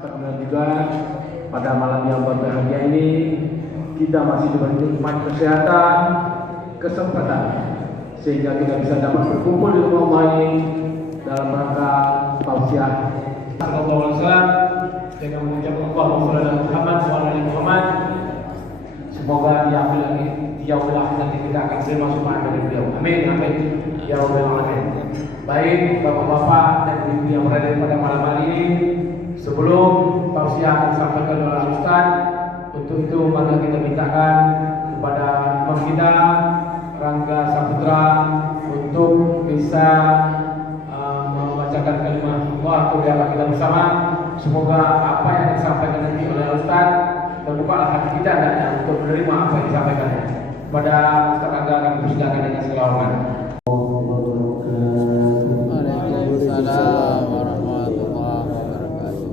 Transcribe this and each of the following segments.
Kemudian juga pada malam yang berbahagia ini kita masih diberi nikmat kesehatan, kesempatan sehingga kita bisa dapat berkumpul di rumah Allah ini dalam rangka tausiah sallallahu alaihi wasallam dengan mengucapkan Allahumma shalli ala Muhammad wa ala ali Muhammad. Semoga di yaumil akhir nanti kita akan terima syafaat dari beliau. Amin amin ya rabbal alamin. Baik bapak-bapak dan ibu yang berada pada malam hari ini, sebelum tausiah disampaikan oleh Ustaz, untuk itu maka kita mintakan kepada imam kita Rangga Saputra untuk bisa membacakan kalimat Allah kepada kita bersama. Semoga apa yang disampaikan nanti oleh Ustaz terbukalah hati kita dan untuk menerima apa yang disampaikannya. Pada Ustaz Rangga akan dipersilakan dengan segala hormat. Waalaikumsalam warahmatullahi wabarakatuh.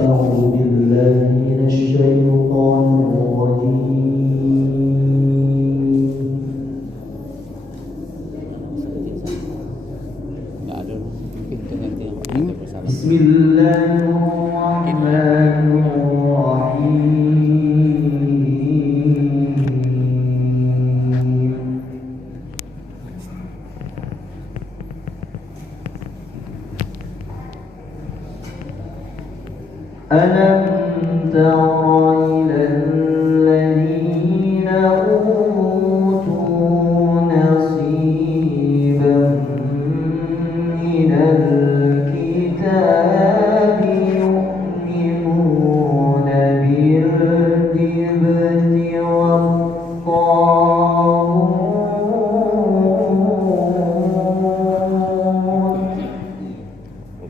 أعوذ بالله من الشيطان الرجيم. بسم الله الرحمن الرحيم. ألم تر إلى الذين أوتوا نصيبا من الكتاب يؤمنون بالجبت والطاغوت.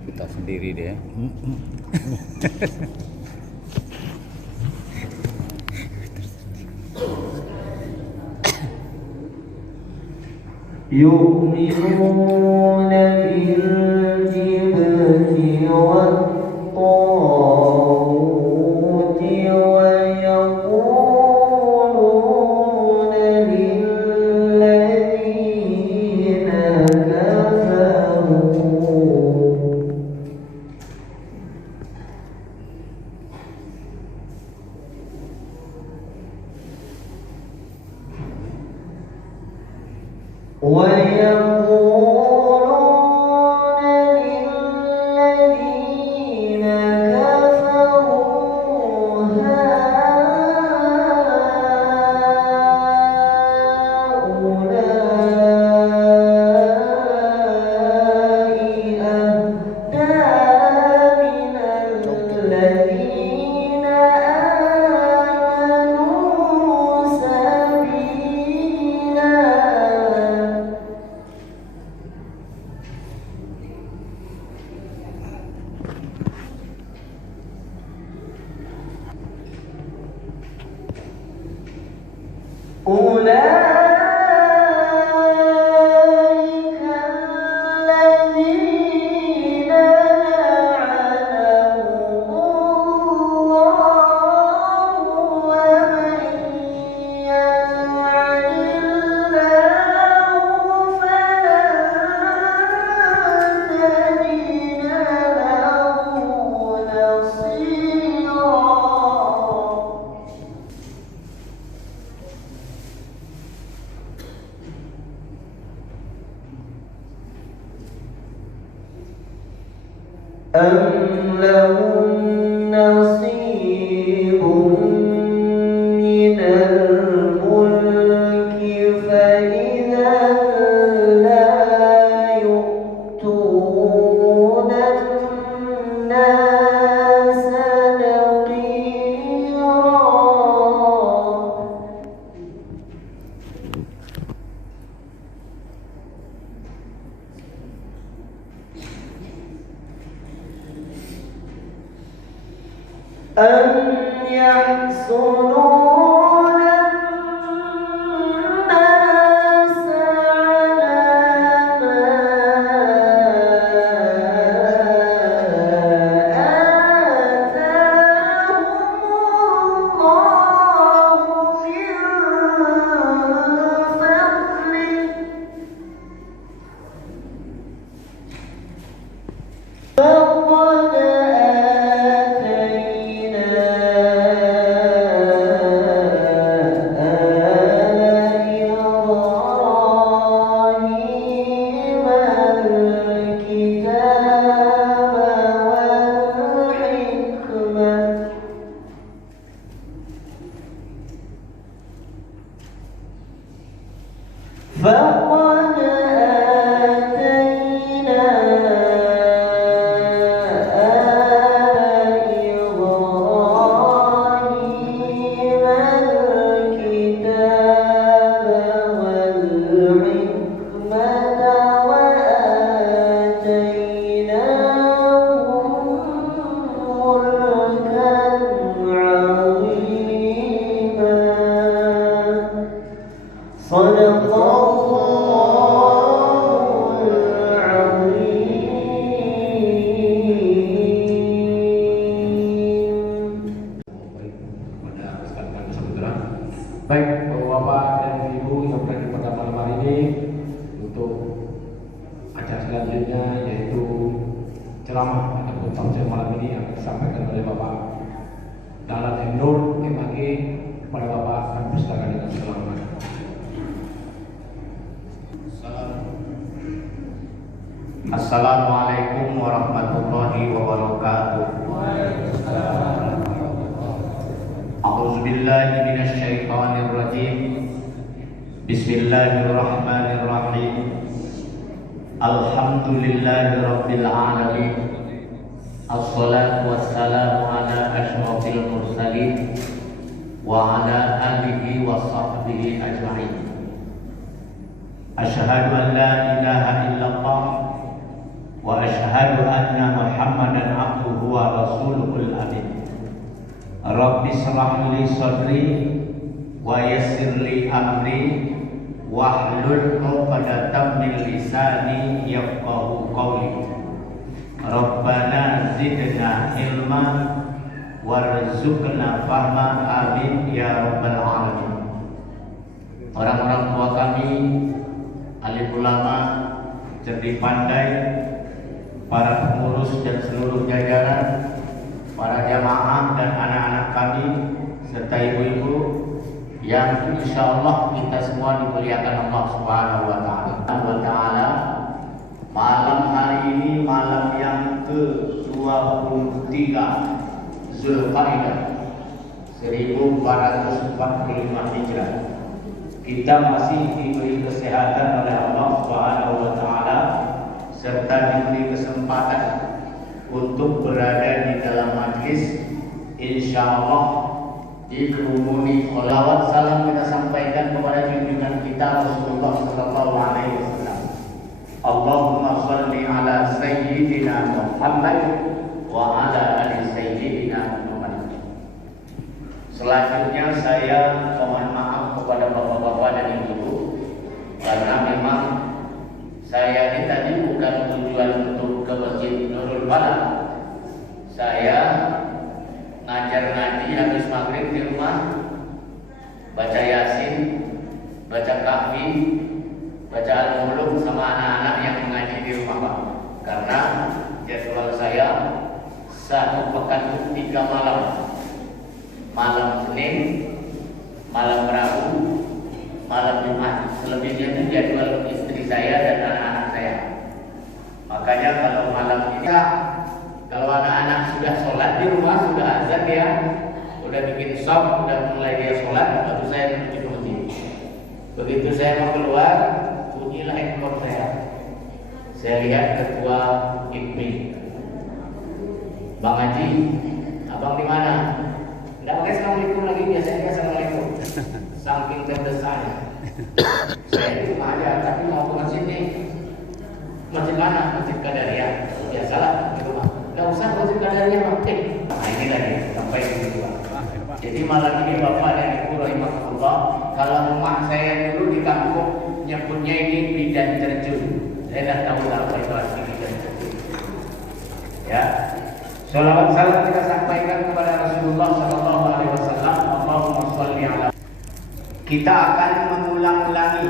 Kita sendiri deh. يؤمنون بالجبت والطاغوت ويقولون للذين كفروا أم لهم نصيب من الملك فإذا لا يؤتون الناس نقيرا. أم يحسدون الناس على ما آتاهم الله من فضله selanjutnya yaitu ceramah ataupun tafsir malam ini akan disampaikan oleh Bapak Dahlan M. Nur MAG. Kepada Bapak akan persilakan dengan selamat. Assalamualaikum warahmatullahi wabarakatuh. A'udzubillahi minasyaitonir rajim. Bismillahirrahmanirrahim. Alhamdulillahi rabbil alamin. Assalatu wassalamu ala asyrafil mursalin wa ala alihi wa sahbihi ajma'in. Asyhadu an la ilaha illallah wa asyhadu anna Muhammadan abduhu wa rasuluhul amin. Rabbi shrah li sadri wa yassir li amri wahlul 'uqdatam min lisani yafqahu qawli. Rabbana zidna ilma warzuqna fahma amin ya rabbal alamin. Orang-orang tua kami, alim ulama, cerdik pandai, para pengurus dan seluruh jajaran, para jamaah dan anak-anak kami, serta ibu-ibu yang insya Allah kita semua dimuliakan Allah Subhanahu wa Ta'ala. Malam hari ini malam yang ke-23 Zulqa'dah 1445 Hijrah. Kita masih diberi kesehatan oleh Allah Subhanahu wa Ta'ala serta diberi kesempatan untuk berada di dalam majlis insyaallah dikerumuni oleh salam kita sampaikan kepada junjungan kita Rasulullah sallallahu alaihi wasallam. Allahumma shalli ala sayyidina Muhammad wa ala ali sayyidina Muhammad. Selanjutnya saya mohon maaf kepada bapak-bapak dan ibu karena memang saya ini tadi bukan tujuan untuk ke Masjid Nurul Falah. Saya ngajar ngaji habis maghrib di rumah, baca Yasin, baca Kahfi, baca Al-Muluk sama anak-anak yang mengaji di rumah Pak. Karena jadwal saya satu pekan itu 3 malam. Malam Senin, malam Rabu, malam Jumat. Selebihnya itu jadwal istri saya dan anak-anak saya. Makanya kalau malam ini, kalau anak-anak sudah sholat di rumah, sudah azan ya, udah bikin shop, udah mulai dia sholat, baru saya menuju ke masjid. Begitu saya mau keluar, bunyilah handphone saya. Saya lihat ketua IPMI, Bang Haji, abang di mana? Nggak pakai assalamualaikum lagi, biasanya assalamualaikum. Saking terdesanya. Saya di rumah aja, tapi mau ke masjid nih. Masjid mana? Masjid Qadariyah. Biasalah di rumah. Nggak usah masjid Qadariyah, Bang. Nah ini lagi sampai di kedua. Jadi malam ini Bapak dan Ibu rahimahullah, kalau rumah saya dulu di kampung nyebutnya ini bidan terjun. Saya dah tahu apa itu arti bidan terjun. Ya. Salawat salam kita sampaikan kepada Rasulullah sallallahu alaihi wasallam. Allahumma shalli ala. Kita akan mengulang-ulangi.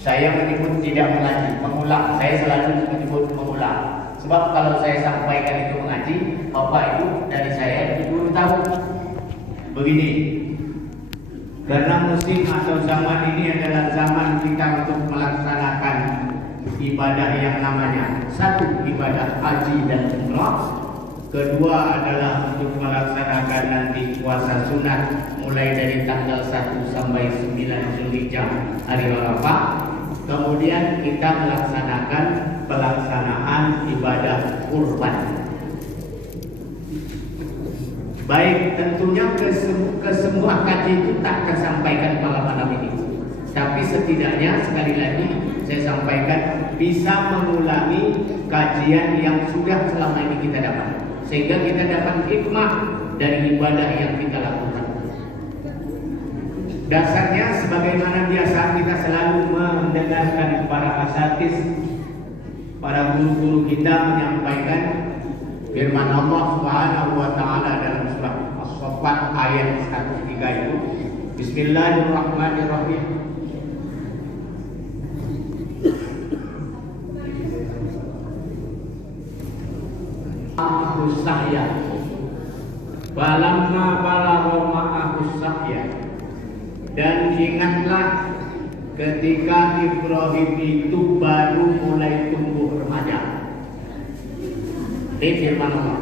Saya menyebut tidak mengaji, mengulang. Saya selalu menyebut mengulang. Sebab kalau saya sampaikan itu mengaji, Bapak Ibu dari saya itu tahu. Begini. Karena musim atau zaman ini adalah zaman kita untuk melaksanakan ibadah yang namanya satu ibadah haji dan umrah, kedua adalah untuk melaksanakan nanti puasa sunat mulai dari tanggal 1 sampai 9 Zulhijjah hari Arafah, kemudian kita melaksanakan pelaksanaan ibadah kurban. Baik, tentunya ke semua kaji itu tak tersampaikan malam ini, tapi setidaknya sekali lagi saya sampaikan bisa mengulangi kajian yang sudah selama ini kita dapat, sehingga kita dapat hikmah dari ibadah yang kita lakukan. Dasarnya sebagaimana biasa kita selalu mendengarkan para asatidz, para guru-guru kita menyampaikan firman Allah Subhanahu wa Ta'ala dalam surah As-Saffat ayat 103 itu, Bismillahirrahmanirrahim. ma'ahus sa'ya. Balamma balagha ma'ahus sa'ya. Dan ingatlah ketika Ibrahim itu baru mulai tumbuh remaja. Ini firman Allah.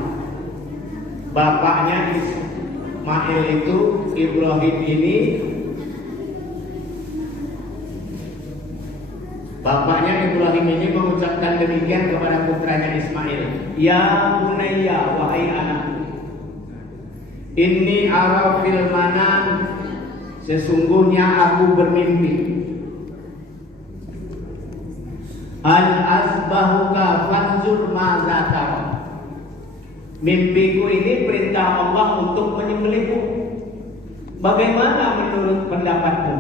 Bapaknya Ismail itu, Ibrahim ini, bapaknya Ibrahim ini mengucapkan demikian kepada putranya Ismail. Ya bunayya, wahai anakku, inni ara fil manam, sesungguhnya aku bermimpi. An asbahuka fanzur maza tara. Mimpiku ini perintah Allah untuk menyembelihmu. Bagaimana menurut pendapatmu?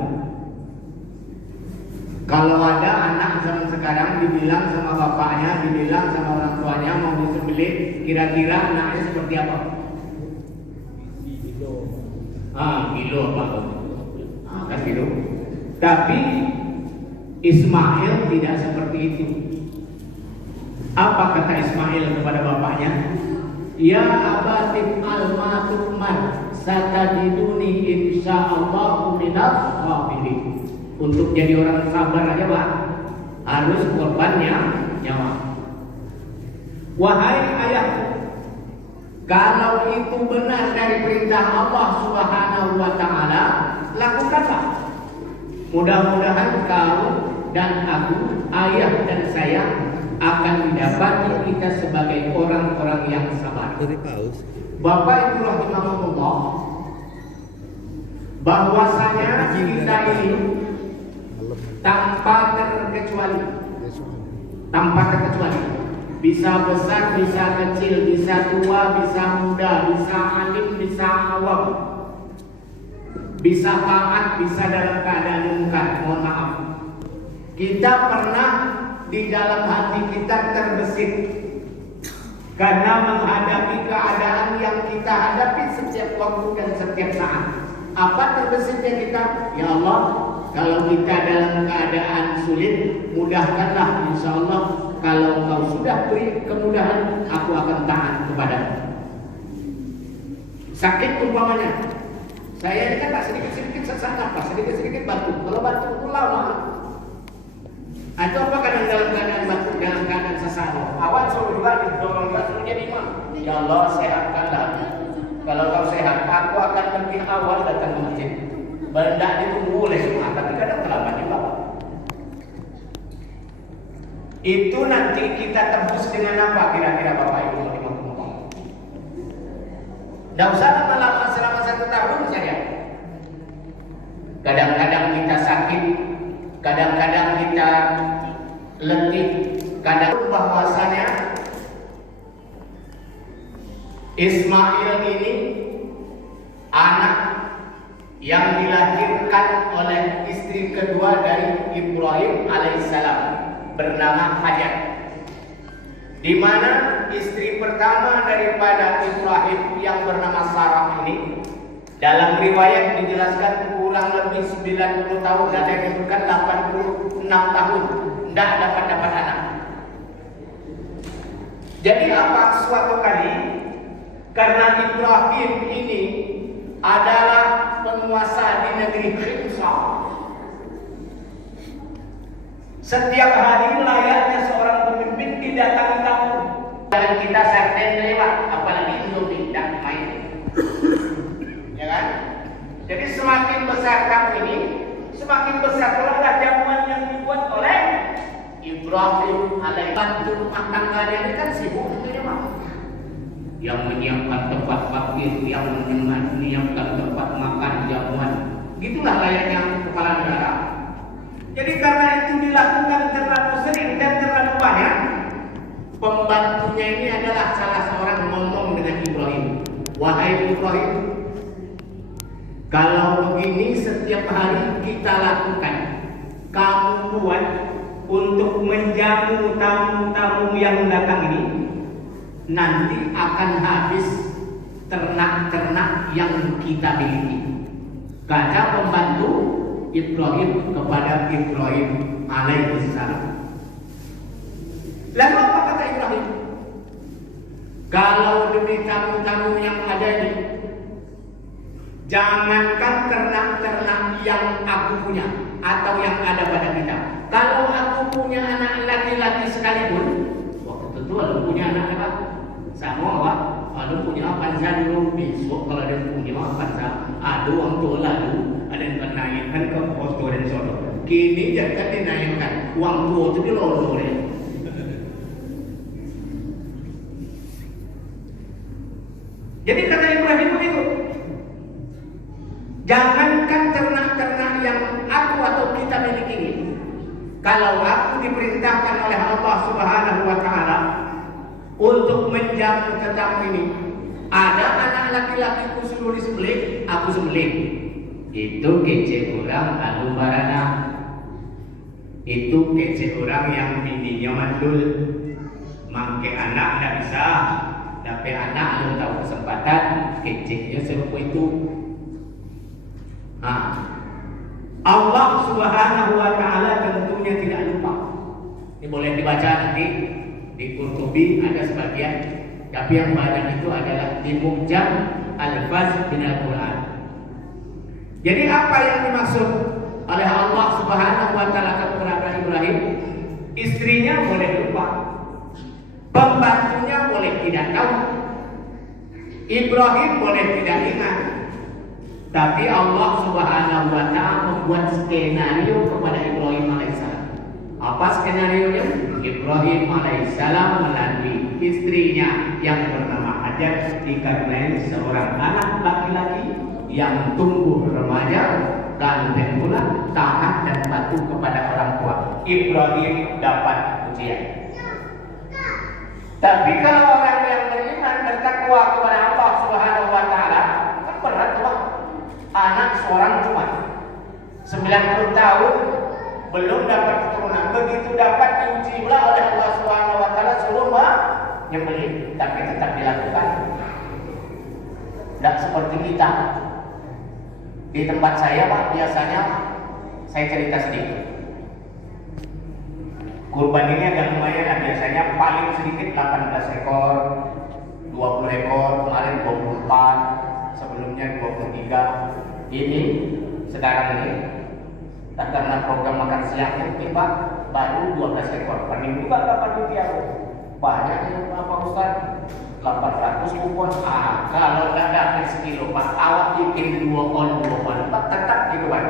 Kalau ada anak zaman sekarang dibilang sama bapaknya, dibilang sama orang tuanya mau disembelih, kira-kira anaknya seperti apa? Gilo Pak. Kan gitu. Tapi Ismail tidak seperti itu. Apa kata Ismail kepada bapaknya? Ya abatif al-matukman satajiduni insyaallah minas sabirin. Untuk jadi orang sabar aja Pak, harus korbannya nyawa. Wahai ayahku, kalau itu benar dari perintah Allah Subhanahu wa Ta'ala, lakukanlah. Mudah-mudahan kau dan aku, ayah dan saya, akan didapati kita sebagai orang-orang yang sabar. Bapak Ibu rahimahumullah, bahwasanya kita ini tanpa terkecuali, bisa besar, bisa kecil, bisa tua, bisa muda, bisa alim, bisa awam, bisa taat, bisa dalam keadaan mungkar. Mohon maaf, kita pernah di dalam hati kita terbesit karena menghadapi keadaan yang kita hadapi setiap waktu dan setiap saat. Apa terbesitnya kita? Ya Allah, kalau kita dalam keadaan sulit, mudahkanlah, insya Allah. Kalau Kau sudah beri kemudahan, aku akan taat kepadamu. Sakit umpamanya, saya ini kan tak sedikit-sedikit sesak nafas, sedikit-sedikit batuk. Kalau batuk itu lama. Itu apa kadang dalam keadaan batuk, dalam keadaan sesak? Awal suruh juga didorong suruh jadi imam. Ya Allah, sehatkanlah. Kalau Kau sehat, aku akan lebih awal datang ke masjid. Benda ditunggu oleh semua, tapi kadang terlambat juga. Itu nanti kita tebus dengan apa kira-kira Bapak Ibu rahimahumullah? Tidak usah lama-lama, selama 1 tahun saja. Kadang-kadang kita sakit, kadang-kadang kita letih, kadang bahwasanya Ismail ini anak yang dilahirkan oleh istri kedua dari Ibrahim alaihissalam, bernama Hajar. Di mana istri pertama daripada Ibrahim yang bernama Sarah ini, dalam riwayat dijelaskan kurang lebih 90 tahun, ada yang menyebutkan 86 tahun tidak dapat anak. Jadi apa, suatu kali karena Ibrahim ini adalah penguasa di negeri Khimsa, setiap hari layaknya seorang pemimpin didatangi tamu. Dan kita sarden lewat, apalagi Indomie dan main. Ya kan? Jadi semakin besar kamu ini, semakin besar pula jamuan yang dibuat oleh Ibrahim alaihissalam. Rumah tangganya ini kan sibuk tentunya Pak. Yang menyiapkan tempat parkir, yang menyiapkan tempat makan, jamuan. Gitulah layaknya kepala negara. Jadi karena itu dilakukan terlalu sering dan terlalu banyak, pembantunya ini adalah salah seorang ngomong dengan Ibrahim. Wahai Ibrahim, kalau begini setiap hari kita lakukan, kamu buat untuk menjamu tamu-tamu yang datang ini, nanti akan habis ternak-ternak yang kita miliki. Kata pembantu Ibrahim kepada Ibrahim alaihissalam. Lalu apa kata Ibrahim? Kalau demi tamu-tamu yang ada ini. Jangankan ternak-ternak yang aku punya atau yang ada pada kita. Kalau aku punya anak laki-laki sekalipun, waktu tentu aku punya anak apa? Sama Pak. Kalau punya pansa dulu besok kalau ada punya pansa, ada orang tua lalu ada yang menaikkan ke foto dan sono. Kini jangan dinaikkan uang tua itu dilolong deh. Jadi kata Ibrahim begitu. Jangankan ternak-ternak yang aku atau kita miliki ini, kalau aku diperintahkan oleh Allah Subhanahu wa Ta'ala untuk menjamu tetamu ini, ada anak laki-lakiku suruh disembelih, aku sembelih. Itu kece orang alubarana. Itu kece orang yang bininya mandul. Mangke anak tidak bisa, tapi anak belum tahu kesempatan, kecenya serupa itu. Allah Subhanahu wa Ta'ala tentunya tidak lupa. Ini boleh dibaca nanti di Qurtubi ada sebagian, tapi yang banyak itu adalah di Mu'jam Al-Faz bin Al-Quran. Jadi apa yang dimaksud oleh Allah Subhanahu wa Ta'ala kepada Ibrahim? Istrinya boleh lupa, pembantunya boleh tidak tahu, Ibrahim boleh tidak ingat. Tapi Allah Subhanahu wa Ta'ala membuat skenario kepada Ibrahim alaihissalam. Apa skenario-nya? Ibrahim alaihissalam melalui istrinya yang bernama Hajar dikaruniai seorang anak laki-laki yang tumbuh remaja dan pula taat dan patuh kepada orang tua. Ibrahim dapat ujian. Tapi kalau orang yang beriman bertakwa kepada Allah Subhanahu wa Ta'ala, kan berat tuh. Anak seorang cuma 90 tahun belum dapat keturunan, begitu dapat diuji pula oleh Allah Subhanahu wa Ta'ala suruh menyembelih, tapi tetap dilakukan. Tidak seperti kita. Di tempat saya Pak, biasanya saya cerita sedikit. Kurban ini agak lumayan, biasanya paling sedikit 18 ekor, 20 ekor, kemarin 24, sebelumnya 23. Ini sekarang ini karena program makan siang ini Pak baru 12 ekor. Per minggu juga dapat rupiah. Banyak yang Pak Ustaz 800 kupon. Kalau nggak dapat sekilo Pak, awak bikin 2 on Pak, tetap gitu Pak.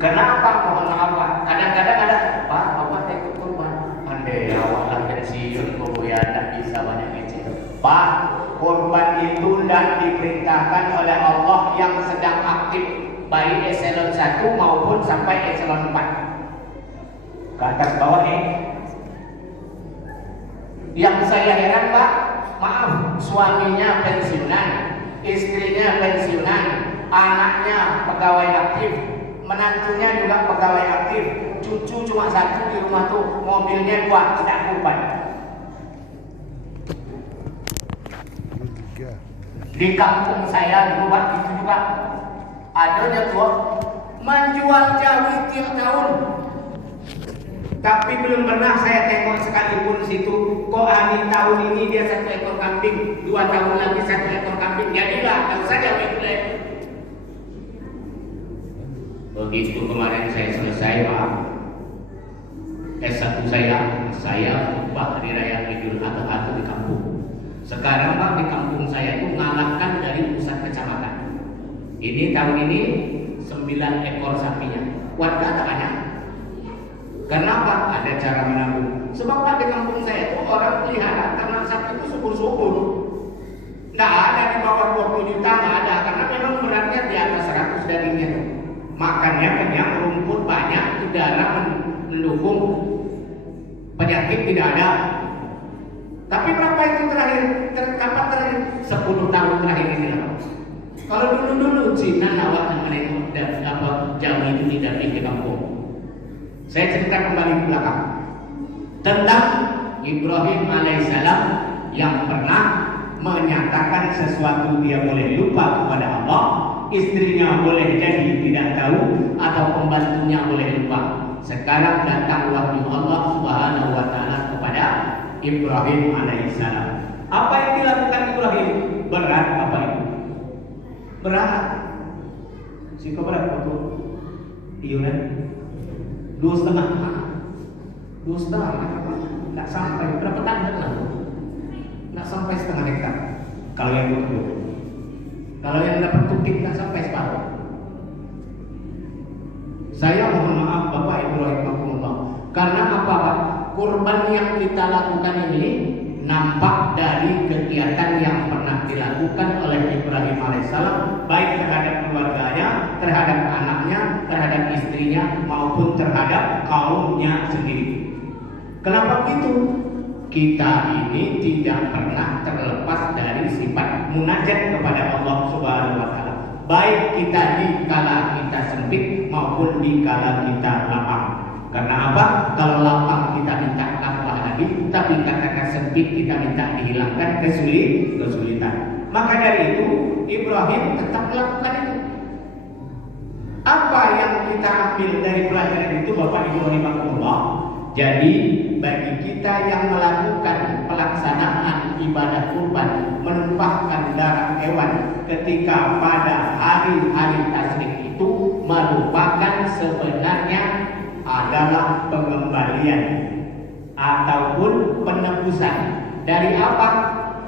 Kenapa? Mohon maaf Pak. Kadang-kadang ada Pak, Bapak ikut kurban. Andai awak lah pensiun, ya tidak bisa banyak kecil. Pak, kurban itu tidak diperintahkan oleh Allah yang sedang aktif, baik eselon 1 maupun sampai eselon 4. Ke atas bawah Yang saya heran Pak, maaf, suaminya pensiunan, istrinya pensiunan, anaknya pegawai aktif, menantunya juga pegawai aktif, cucu cuma 1 di rumah tuh, mobilnya 2, tidak kurban. Di kampung saya dulu Pak, itu juga adanya tuh menjual jawi tiap tahun. Tapi belum pernah saya tengok sekalipun situ kok hari tahun ini dia 1 ekor kambing, 2 tahun lagi 1 ekor kambing. Jadilah kalau saja boleh. Begitu kemarin saya selesai Pak, S1 saya khutbah hari raya Idul Adha di kampung. Sekarang Pak di kampung saya itu ngalahkan dari pusat kecamatan. Ini tahun ini 9 ekor sapinya. Warga tak banyak. Kenapa? Ada cara menabung. Sebab Pak di kampung saya itu orang pelihara ternak sapi itu subur-subur. Tidak ada di bawah 20 juta, nggak ada. Karena memang beratnya di atas 100 dagingnya. Makannya kenyang, rumput banyak, udara mendukung, penyakit tidak ada. Tapi berapa itu terakhir? Kapan terakhir? 10 tahun terakhir ini lah. Kalau dulu Cina nawak menengok dan Jawa itu tidak di kampung. Saya cerita kembali ke belakang tentang Ibrahim alaihissalam yang pernah menyatakan sesuatu dia boleh lupa kepada Allah, istrinya boleh jadi tidak tahu, atau pembantunya boleh lupa. Sekarang datang wahyu Allah Subhanahu wa Ta'ala kepada Ibrahim alaihissalam. Apa yang dilakukan Ibrahim? Berat apa itu? Berat. Si berat waktu iya kan? 2,5. 2,5. Nggak sampai berapa tangan lah? Nggak sampai setengah hektar. Kalau yang betul. Kalau yang dapat tukik nggak sampai separuh. Saya mohon maaf Bapak Ibu rahimahumullah. Karena apa Pak? Kurban yang kita lakukan ini nampak dari kegiatan yang pernah dilakukan oleh Ibrahim alaihissalam, baik terhadap keluarganya, terhadap anaknya, terhadap istrinya, maupun terhadap kaumnya sendiri. Kenapa begitu? Kita ini tidak pernah terlepas dari sifat munajat kepada Allah Subhanahu wa taala. Baik kita di kala kita sempit maupun di kala kita lapang. Karena apa? Kalau lapang kita minta tambah lagi, tapi katakan sempit kita minta dihilangkan kesulitan. Maka dari itu Ibrahim tetap melakukan itu. Apa yang kita ambil dari pelajaran itu Bapak Ibu rahimahumullah? Jadi bagi kita yang melakukan pelaksanaan ibadah kurban, menumpahkan darah hewan ketika pada hari-hari tasyrik itu merupakan sebenarnya adalah pengembalian ataupun penebusan dari apa?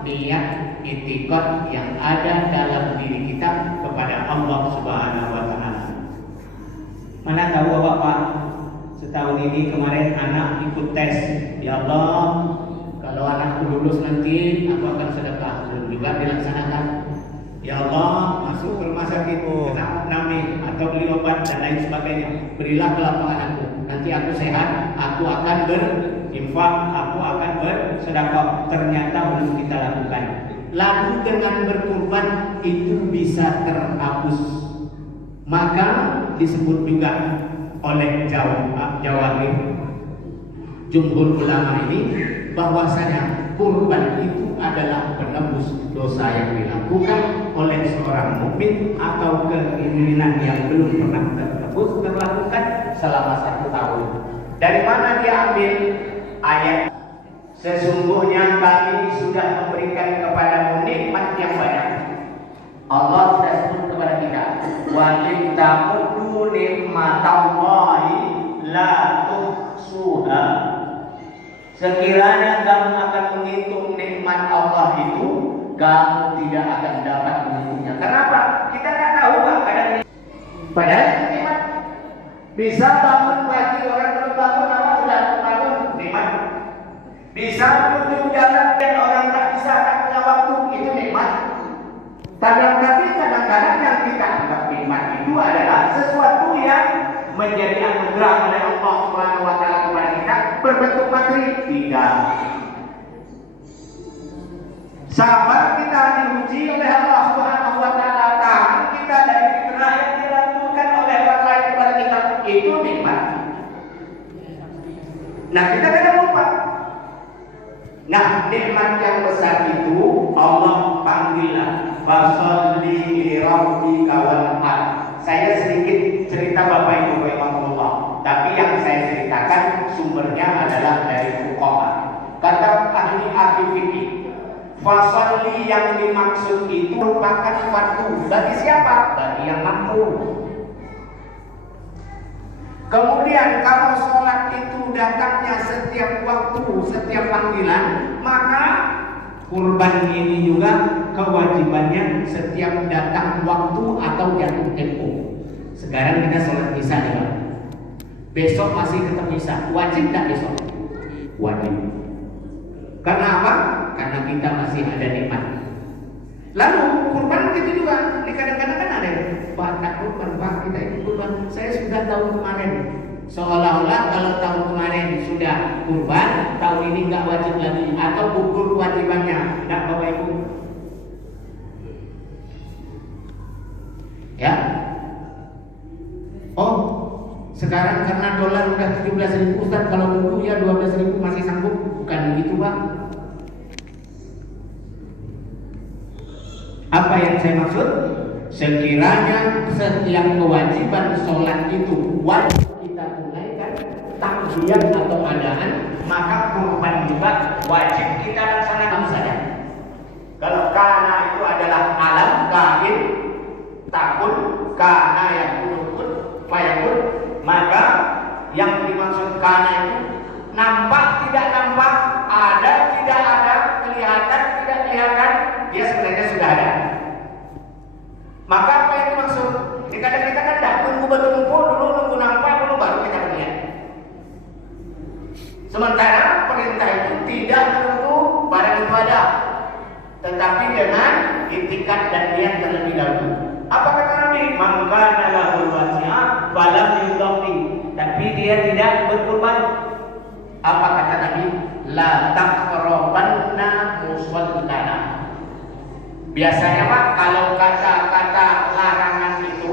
Niat itikad yang ada dalam diri kita kepada Allah Subhanahu wa taala. Mana tahu Bapak, setahun ini kemarin anak ikut tes. Ya Allah, kalau anakku lulus nanti aku akan sedekah. Belum juga dilaksanakan. Ya Allah, masuk ke rumah sakit, kena nami atau beli obat dan lain sebagainya. Berilah kelapangan aku. Nanti aku sehat, aku akan berinfak, aku akan bersedekah. Ternyata belum kita lakukan. Lalu dengan berkurban itu bisa terhapus. Maka disebut juga oleh jawahir jumhur ulama ini bahwasanya kurban itu adalah penebus dosa yang dilakukan oleh seorang mukmin atau keinginan yang belum pernah terlakukan selama 1 tahun. Dari mana dia ambil ayat? Sesungguhnya kami sudah memberikan kepadamu nikmat yang banyak. Allah sudah sebut kepada kita, wa in ta'uddu nikmatallahi la tuhsuha. Sekiranya kamu akan menghitung nikmat Allah itu, kamu tidak akan dapat menghitungnya. Kenapa? Kita tidak tahu Pak kadang ini. Padahal itu nikmat. Bisa bangun pagi orang belum bangun, apa sudah bangun nikmat. Bisa menuju jalan dan orang tak bisa, tak punya waktu, itu nikmat. Kadang-kadang yang kita anggap nikmat itu adalah sesuatu yang menjadi anugerah oleh Allah Subhanahu wa taala kepada kita berbentuk materi. Tidak. Sahabat kita diuji oleh Allah Subhanahu wa taala, tangan kita dari fitrah yang dilakukan oleh orang lain kepada kita itu nikmat. Nah, kita kadang lupa. Nah, nikmat yang besar itu Allah panggillah fasalli li rabbika wanhar. Saya sedikit cerita Bapak Ibu rahimahullah, tapi yang saya ceritakan sumbernya adalah dari fuqaha. Kata ahli fikih, fasalli yang dimaksud itu merupakan fardu bagi siapa? Bagi yang mampu. Kemudian kalau sholat itu datangnya setiap waktu, setiap panggilan, maka kurban ini juga kewajibannya setiap datang waktu atau jatuh tempo. Sekarang kita sholat isya ya. Besok masih tetap isya. Wajib tak besok? Wajib. Karena apa? Karena kita masih ada nikmat. Lalu kurban begitu juga. Kadang-kadang kan ada Pak, tak kurban, Pak, kita ikut kurban. Saya sudah tahun kemarin. Seolah-olah kalau tahun kemarin sudah kurban, tahun ini nggak wajib lagi atau gugur kewajibannya. Nggak Bapak Ibu? Ya. Oh, sekarang karena dolar udah 17.000, Ustaz, kalau dulu ya 12.000 masih sanggup. Bukan begitu Pak. Apa yang saya maksud? Sekiranya setiap kewajiban sholat itu wajib kita tunaikan, takziah atau adaan, maka kurban juga wajib kita laksanakan saja. ada, tidak ada, kelihatan, tidak kelihatan, dia sebenarnya sudah ada. Maka apa yang dimaksud? Jadi kadang kita kan dah nunggu bertumpuk dulu, nunggu nampak dulu baru kita melihat. Sementara perintah itu tidak menunggu barang itu ada, tetapi dengan itikat dan niat terlebih dahulu. Apa kata Nabi? Maka adalah wasi'ah falam yudhi, tapi dia tidak berkorban. Apa kata Nabi? La taqrabanna musallana. Biasanya Pak, kalau kata-kata larangan itu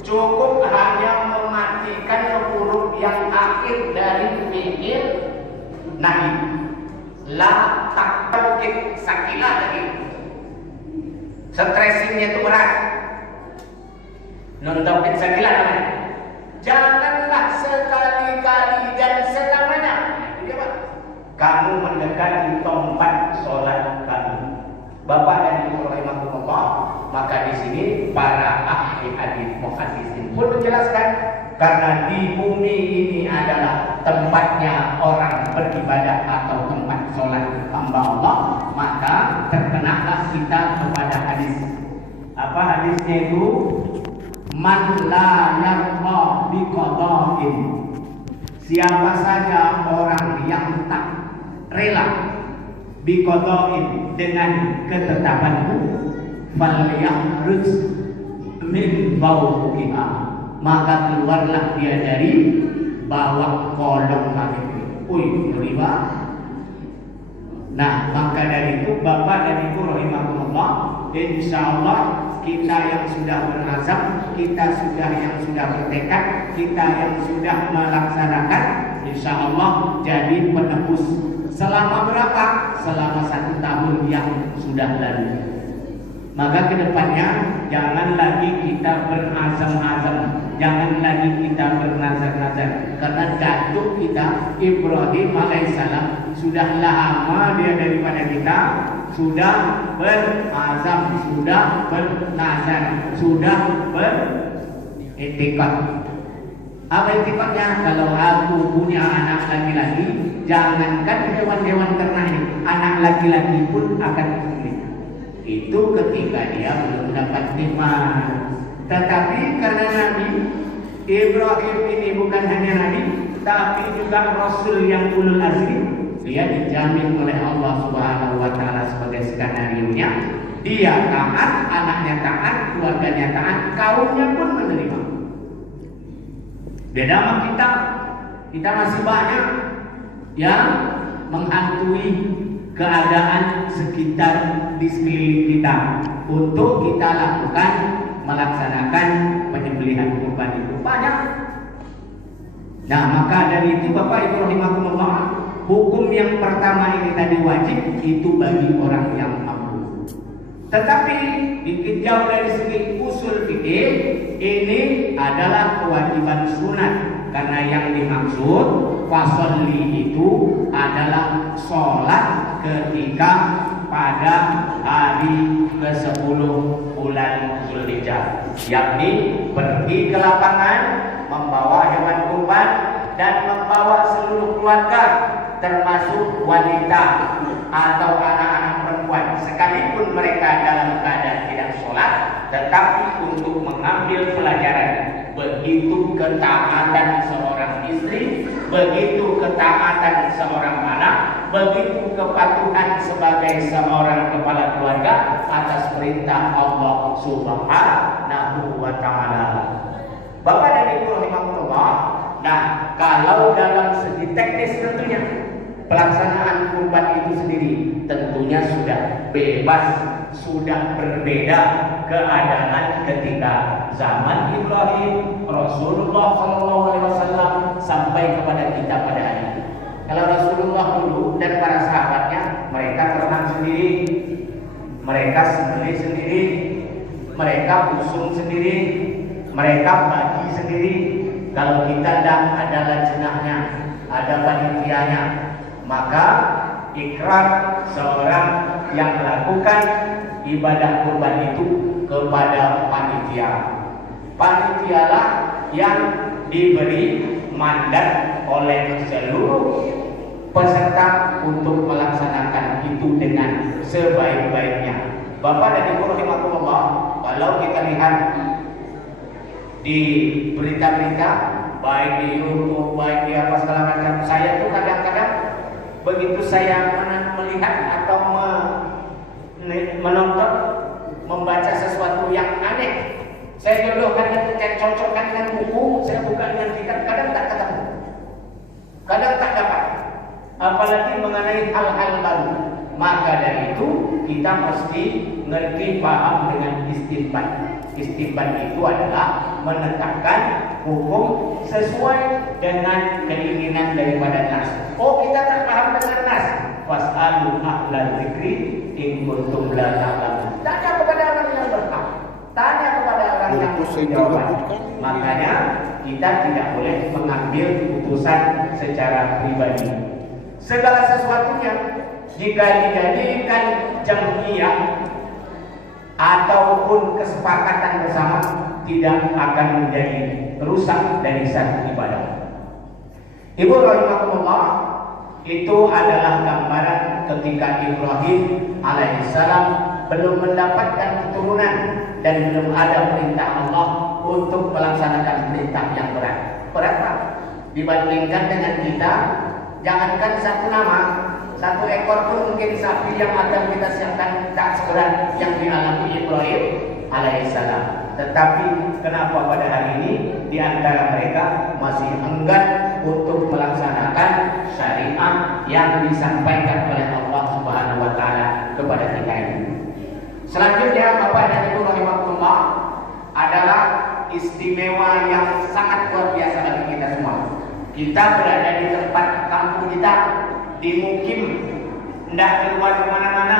cukup hanya mematikan huruf yang akhir dari fi'il nahi. La taqrabu sakilah lagi. Stressingnya itu berat. Non taukid sakilah namanya. Janganlah sekali-kali dan selamanya. Itu dia Pak. Kamu mendekati tempat sholat kamu. Bapak dan Ibu rahimahumullah, maka di sini para ahli hadis muhaddisin pun menjelaskan karena di bumi ini adalah tempatnya orang beribadah atau tempat sholat hamba Allah, maka terkenalah kita kepada hadis. Apa hadisnya itu? Man la yarda biqada'in. Siapa saja orang yang tak rela biqada'in dengan ketetapanku, falyakhruj min bawqiha, maka keluarlah dia dari bawah kolong langit. Ngeri banget. Nah, maka dari itu Bapak dan Ibu rahimahumullah, insyaallah kita yang sudah berazam, kita yang sudah bertekad, kita yang sudah melaksanakan, insyaallah jadi penebus. Selama berapa? Selama 1 tahun yang sudah lalu. Maka kedepannya jangan lagi kita berazam-azam, jangan lagi kita bernazar-nazar, karena datuk kita Ibrahim alaihissalam sudah lama dia daripada kita, sudah berazam, sudah bernazar, sudah beritikad. Apa itikadnya? Kalau aku punya anak laki-laki, jangankan hewan-hewan ternak ini, anak laki-laki pun akan disembelih. Itu ketika dia belum dapat nikmat. Tetapi karena Nabi Ibrahim ini bukan hanya Nabi, tapi juga Rasul yang ulul azmi, dia dijamin oleh Allah Subhanahu wa taala sebagai skenario-nya. Dia taat, anaknya taat, keluarganya taat, kaumnya pun menerima. Beda sama kita masih banyak yang menghantui keadaan sekitar di sekeliling kita untuk kita lakukan melaksanakan penyembelihan kurban itu banyak. Nah, maka dari itu Bapak Ibu rahimahumullah, hukum yang pertama ini tadi wajib itu bagi orang yang mampu. Tetapi ditinjau dari segi usul fikih, ini adalah kewajiban sunat, karena yang dimaksud fasholli itu adalah sholat ketika pada hari ke-10 bulan Zulhijjah, yakni pergi ke lapangan membawa hewan kurban dan membawa seluruh keluarga termasuk wanita atau anak-anak perempuan, sekalipun mereka dalam keadaan tidak sholat, tetapi untuk mengambil pelajaran begitu ketaatan seorang istri, begitu ketaatan seorang anak, begitu kepatuhan sebagai seorang kepala keluarga atas perintah Allah Subhanahu wa taala. Bapak dan Ibu rahimahullah, nah kalau dalam segi teknis tentunya pelaksanaan kurban itu sendiri tentunya sudah bebas, sudah berbeda keadaan ketika zaman Ibrahim, Rasulullah SAW sampai kepada kita pada hari ini. Kalau Rasulullah dulu dan para sahabatnya, mereka ternak sendiri, mereka sembelih sendiri, mereka busung sendiri, mereka bagi sendiri. Kalau kita tidak ada lajnahnya, ada panitianya, maka ikrar seorang yang melakukan ibadah kurban itu kepada panitia. Panitialah yang diberi mandat oleh seluruh peserta untuk sebaik-baiknya. Bapak dan Ibu rahimakumullah, kalau kita lihat di berita-berita, baik di YouTube, baik di apa segala macam, saya tuh kadang-kadang begitu saya melihat atau menonton, membaca sesuatu yang aneh, saya jodohkan dan cocokkan dengan buku, saya buka dengan kitab, kadang tak ketemu, kadang tak dapat, apalagi mengenai hal-hal baru. Maka dari itu kita mesti ngerti paham dengan istinbat. Istinbat itu adalah menetapkan hukum sesuai dengan keinginan daripada nas. Oh, kita tak paham dengan nas, fas'alu ahlal dzikri in kuntum la ta'lamun. Tanya kepada orang yang berhak, tanya kepada orang yang berjawaban. Makanya kita tidak boleh mengambil keputusan secara pribadi. Segala sesuatunya jika dijadikan jam'iyah ataupun kesepakatan bersama, tidak akan menjadi rusak dari satu ibadah. Ibu rahimakumullah, itu adalah gambaran ketika Ibrahim alaihissalam belum mendapatkan keturunan dan belum ada perintah Allah untuk melaksanakan perintah yang berat. Berat Pak, dibandingkan dengan kita, jangankan satu nama, satu ekor pun mungkin sapi yang akan kita siapkan tak seberat yang dialami Ibrahim alaihissalam. Tetapi kenapa pada hari ini di antara mereka masih enggan untuk melaksanakan syariat yang disampaikan oleh Allah Subhanahu wa taala kepada kita ini. Selanjutnya Bapak dan Ibu rahimakumullah, adalah istimewa yang sangat luar biasa bagi kita semua. Kita berada di tempat kampung kita, di mukim, tidak keluar kemana-mana,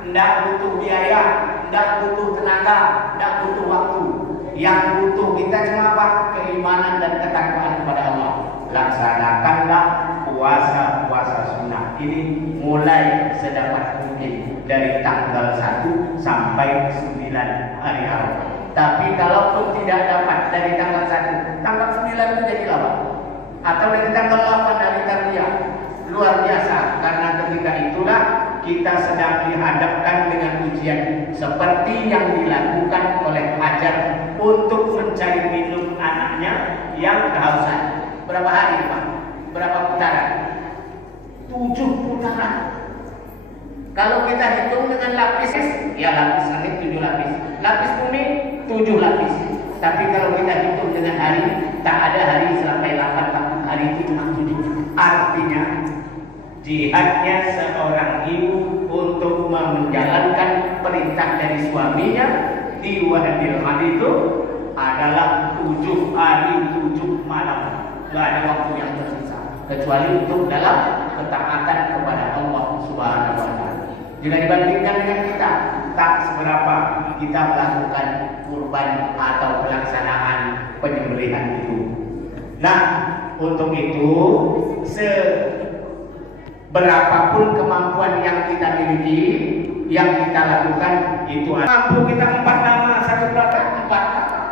tidak butuh biaya, tidak butuh tenaga, tidak butuh waktu. Yang butuh kita cuma apa? Keimanan dan ketakwaan kepada Allah. Laksanakanlah puasa sunnah ini mulai sedapat mungkin dari tanggal 1 sampai 9 hari Arafah. Tapi kalaupun tidak dapat dari tanggal 1, tanggal 9 itu jadi lawak, atau dari tanggal 8 hari Tarwiyah. Luar biasa, karena ketika itulah kita sedang dihadapkan dengan ujian seperti yang dilakukan oleh Hajar untuk mencari minum anaknya yang kehausan. Berapa hari Pak? Berapa putaran? 7 putaran. Kalau kita hitung dengan lapis, ya lapis langit 7 lapis, lapis bumi 7 lapis. Tapi kalau kita hitung dengan hari, tak ada hari sampai 8 hari itu cuma 7. Artinya jihadnya seorang ibu untuk menjalankan perintah dari suaminya di Wadil Hadi itu adalah 7 hari 7 malam. Gak ada waktu yang tersisa kecuali untuk dalam ketaatan kepada Allah Subhanahu wa taala. Jika dibandingkan dengan kita, tak seberapa kita melakukan kurban atau pelaksanaan penyembelihan itu. Nah, untuk itu berapapun kemampuan yang kita miliki, yang kita lakukan itu mampu kita 4 nama satu belakang 4 nama.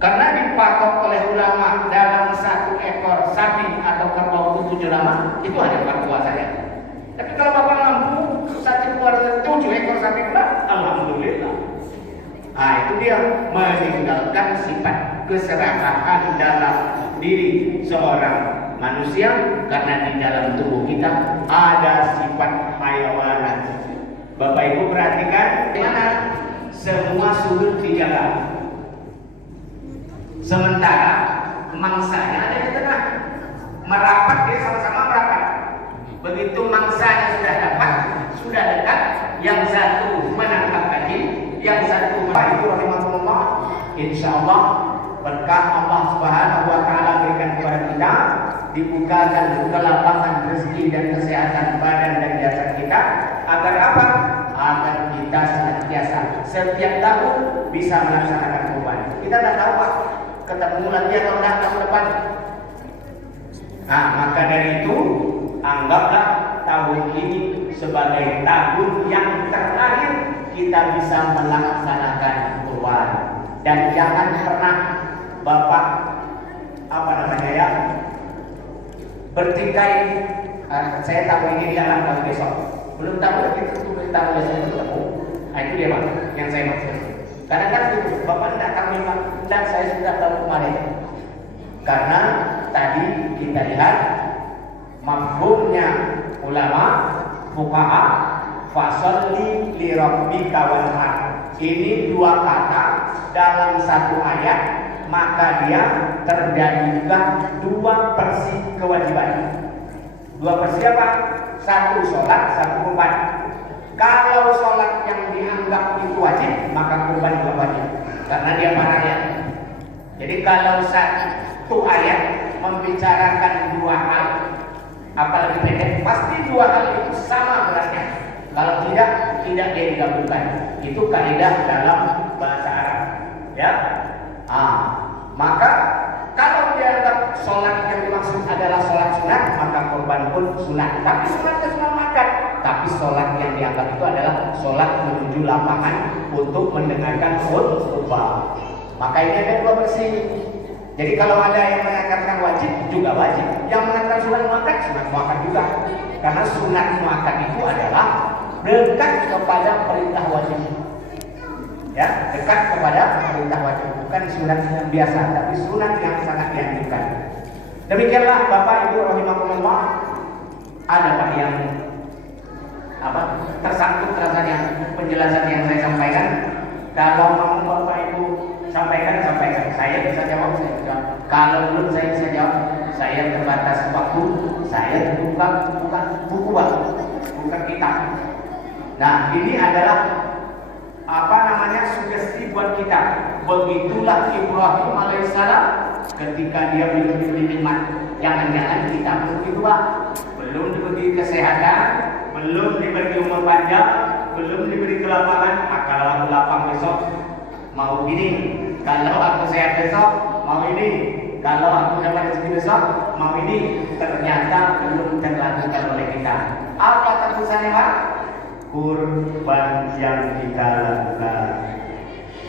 Karena dipatok oleh ulama dalam 1 ekor sapi atau kerbau itu 7 nama, itu hanya fatwa saja. Tapi kalau Bapak mampu 1 keluarga 7 ekor sapi pula, alhamdulillah. Nah, itu dia meninggalkan sifat keserakahan dalam diri seorang manusia, karena di dalam tubuh kita ada sifat hayawanat. Bapak Ibu perhatikan, mana semua sudut dijaga, sementara mangsanya ada di tengah, merapat, dia sama-sama merapat. Begitu mangsanya sudah dapat, sudah dekat, yang satu menangkap lagi, yang satu Bapak Ibu rahimahullah, insyaallah berkah Allah Subhanahu wa taala berikan kepada kita, dibukakan kelapangan rezeki dan kesehatan badan dan jasad kita, agar apa? Agar kita senantiasa setiap tahun bisa melaksanakan kurban. Kita tak tahu Pak, ketemu lagi atau enggak tahun depan. Nah, maka dari itu anggaplah tahun ini sebagai tahun yang terakhir kita bisa melaksanakan kurban. Dan jangan pernah Bapak bertikai, saya tahu ini jalan kalau besok. Belum tahu tapi belum tahu biasanya ketemu. Nah itu dia Pak, yang saya maksud. Kadang-kadang gitu, Bapak tidak tahu Pak, dan saya sudah tahu kemarin. Karena tadi kita lihat mafhumnya ulama fuqaha fasolli li rabbika wanhar. Ini dua kata dalam satu ayat, maka dia terjadi juga dua versi kewajiban. Dua versi apa? Satu sholat, satu kurban. Kalau sholat yang dianggap itu wajib, maka kurban juga wajib, karena dia parahnya. Jadi kalau satu ayat membicarakan dua hal, apalagi pendek, pasti dua hal itu sama beratnya. Kalau tidak dia digabungkan. Itu kaidah dalam bahasa Arab. Ya. Maka kalau dianggap sholat yang dimaksud adalah sholat sunat, maka korban pun sunat. Tapi sunatnya sunat makan. Tapi sholat yang dianggap itu adalah sholat menuju lapangan untuk mendengarkan khutbah. Maka ini ada dua versi. Jadi kalau ada yang mengatakan wajib juga wajib, yang mengatakan sunat muakkad juga. Karena sunat muakkad itu adalah dekat kepada perintah wajib. Ya, dekat kepada perintah wajib, bukan sunat yang biasa, tapi sunat yang sangat dianjurkan. Demikianlah Bapak Ibu rahimakumullah. Ada Pak yang tersangkut rasanya penjelasan yang saya sampaikan. Kalau mau Bapak Ibu sampaikan. Saya bisa jawab. Kalau belum saya bisa jawab. Saya terbatas waktu. Saya buka buku Pak, buka kitab. Nah ini adalah sugesti buat kita. Begitulah Ibrahim alaihissalam ketika dia belum diberi nikmat. Jangan-jangan kita belum begitu Pak. Belum diberi kesehatan, belum diberi umur panjang, belum diberi kelapangan. Kalau aku lapang besok mau gini, kalau aku sehat besok mau ini, kalau aku dapat rezeki besok mau ini. Ternyata belum terlakukan oleh kita. Apa tebusannya Pak? Kurban yang kita lakukan.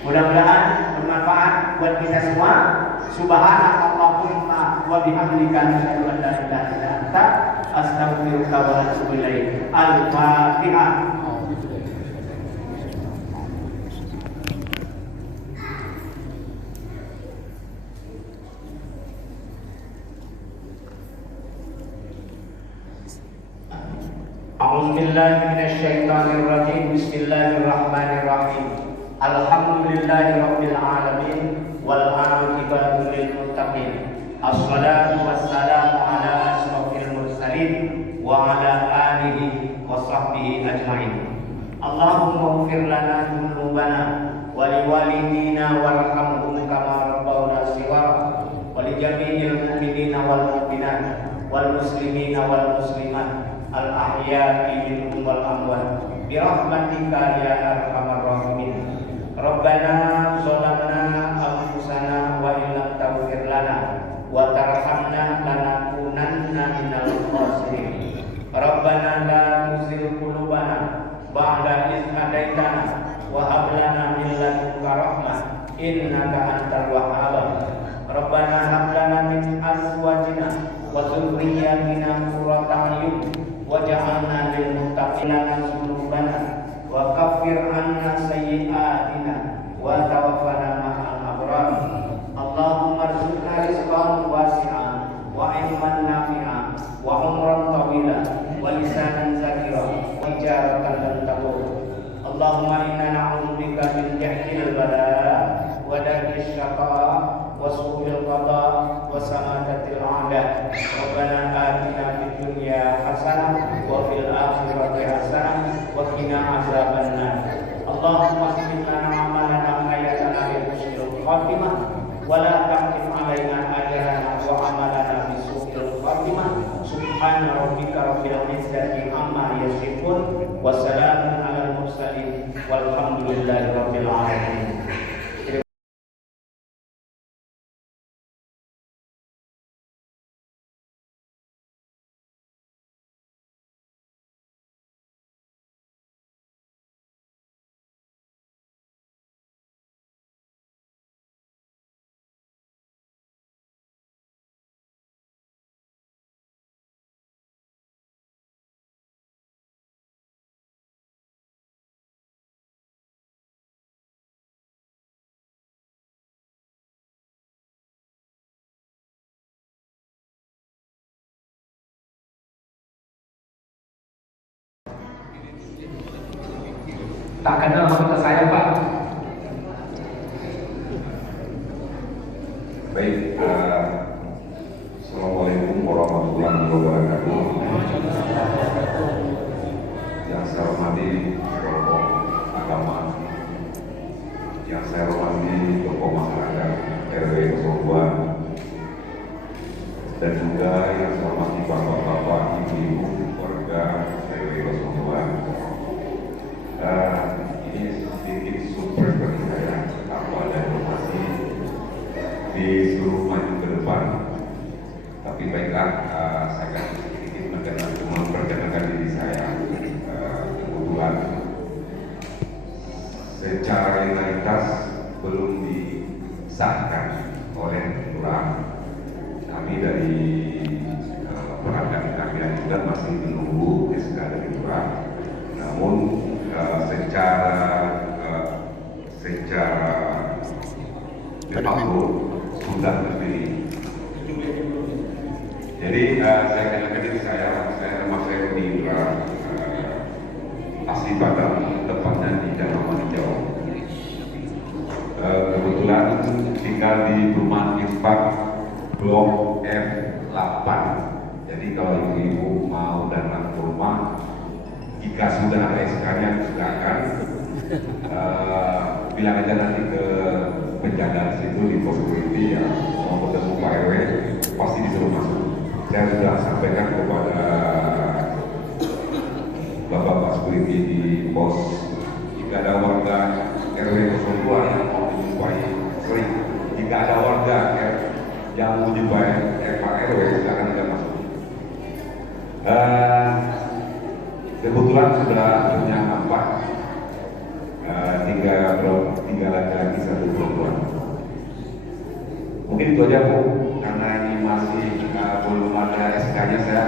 Mudah-mudahan bermanfaat buat kita semua. Subhanallahumma wa bihamdika asyhadu an la ilaha illa anta astaghfiruka wa atubu ilaik. Al-Fatihah. A'udzubillahi minasyaitonirrajim. Bismillahirrahmanirrahim. Alhamdulillahirabbil alamin wal aqibatu lil muttaqin. Assalatu wassalamu ala asyrofil mursalin wa ala alihi wa sahbihi ajmain. Allahumma ighfir lana dzunubana wa liwalidina warhamhum kama rabbawna shighara wa li jami'il mu'minina wal mu'minat wal muslimina wal muslimat al-ahya'i minhum wal amwat bi rahmatika ya arhamar rahimin. Rabbana zalamna anfusana wa illam taghfir lana wa tarhamna lanakunanna minal khasirin. Rabbana la tuzigh qulubana ba'da idh hadaitana wa hab lana min ladunka rahmah innaka antal wahhab. Rabbana hab lana min azwajina wa dzurriyyatina qurrata a'yun waj'alna lil muttaqina dzunubana wa kaffir anna sayyi'atina wa tawaffana ma'al abrar. Allahumma arzuqna rizqan wasi'an wa ilman nafi'an wa umran tawila wa lisanan zakira wa ijaratan lan tabur. Allahumma inna na'udzubika min jahdil bala wa darkis syaqa wa su'il qada wa samadatil a'da. Rabbana atina fid dunya hasanah wa fil akhirati hasanah wa qina azabannar. Allahumma aslih lana amalana hayatana bil husnil khatimah wa la tahkim alaina ajrana wa amalana bisu'il khatimah. Subhana rabbika rabbil izzati amma yasifun wa salamun alal mursalin walhamdulillahi rabbil alamin. Tak kenal sama saya, Pak. Baik, Assalamualaikum warahmatullahi wabarakatuh. Yang saya hormati tokoh agama, yang saya hormati tokoh masyarakat RW 02, dan juga yang saya hormati bapak-bapak, ibu-ibu, warga RW 02. Ini sedikit surprise bagi saya, apa ada informasi disuruh maju ke depan, tapi baiklah, saya akan sedikit memperkenalkan diri saya. Kebetulan secara legalitas belum disahkan oleh lurah. Kami dari perangkat kami juga masih menunggu SK dari lurah. Namun secara de facto sudah berdiri. Jadi saya kenalkan diri saya nama saya Rudi Indra, asli Batam, tepatnya di Danau Maninjau. Kebetulan tinggal di perumahan Infak Blok F8. Jadi kalau ibu-ibu mau datang ke rumah, jika sudah ada SK-nya, silakan bilang aja nanti ke penjaga situ di pos security ya, mau ketemu Pak RW pasti disuruh masuk. Saya sudah sampaikan kepada Bapak security di pos, jika ada warga RW 02 yang mau menjumpai, jika ada warga yang mau menjumpai Pak RW, silakan kita masuk. Kebetulan sudah punya 4, tiga laki-laki, 1 perempuan. Mungkin itu aja Bu, karena ini masih belum ada SK-nya, saya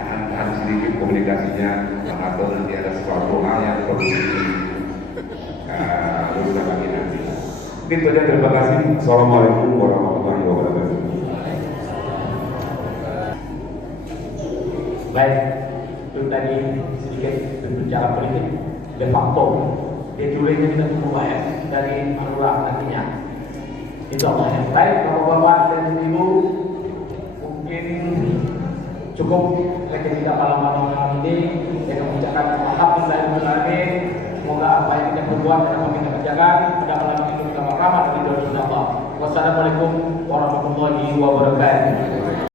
tahan sedikit komunikasinya, atau nanti ada sesuatu hal yang perlu diuruskan lagi nanti. Mungkin itu aja, terima kasih. Assalamualaikum warahmatullahi wabarakatuh. Baik, itu tadi sedikit berbicara politik de facto. Itu yang kita tunggu ya dari Lurah nantinya. Itu Allah ya. Baik, bapak-bapak dan ibu, mungkin cukup lagi tidak malam ini. Saya mengucapkan alhamdulillah. Semoga apa yang kita perbuat dan apa yang kita kerjakan pada malam ini kita rahmat dari Allah. Wassalamualaikum warahmatullahi wabarakatuh.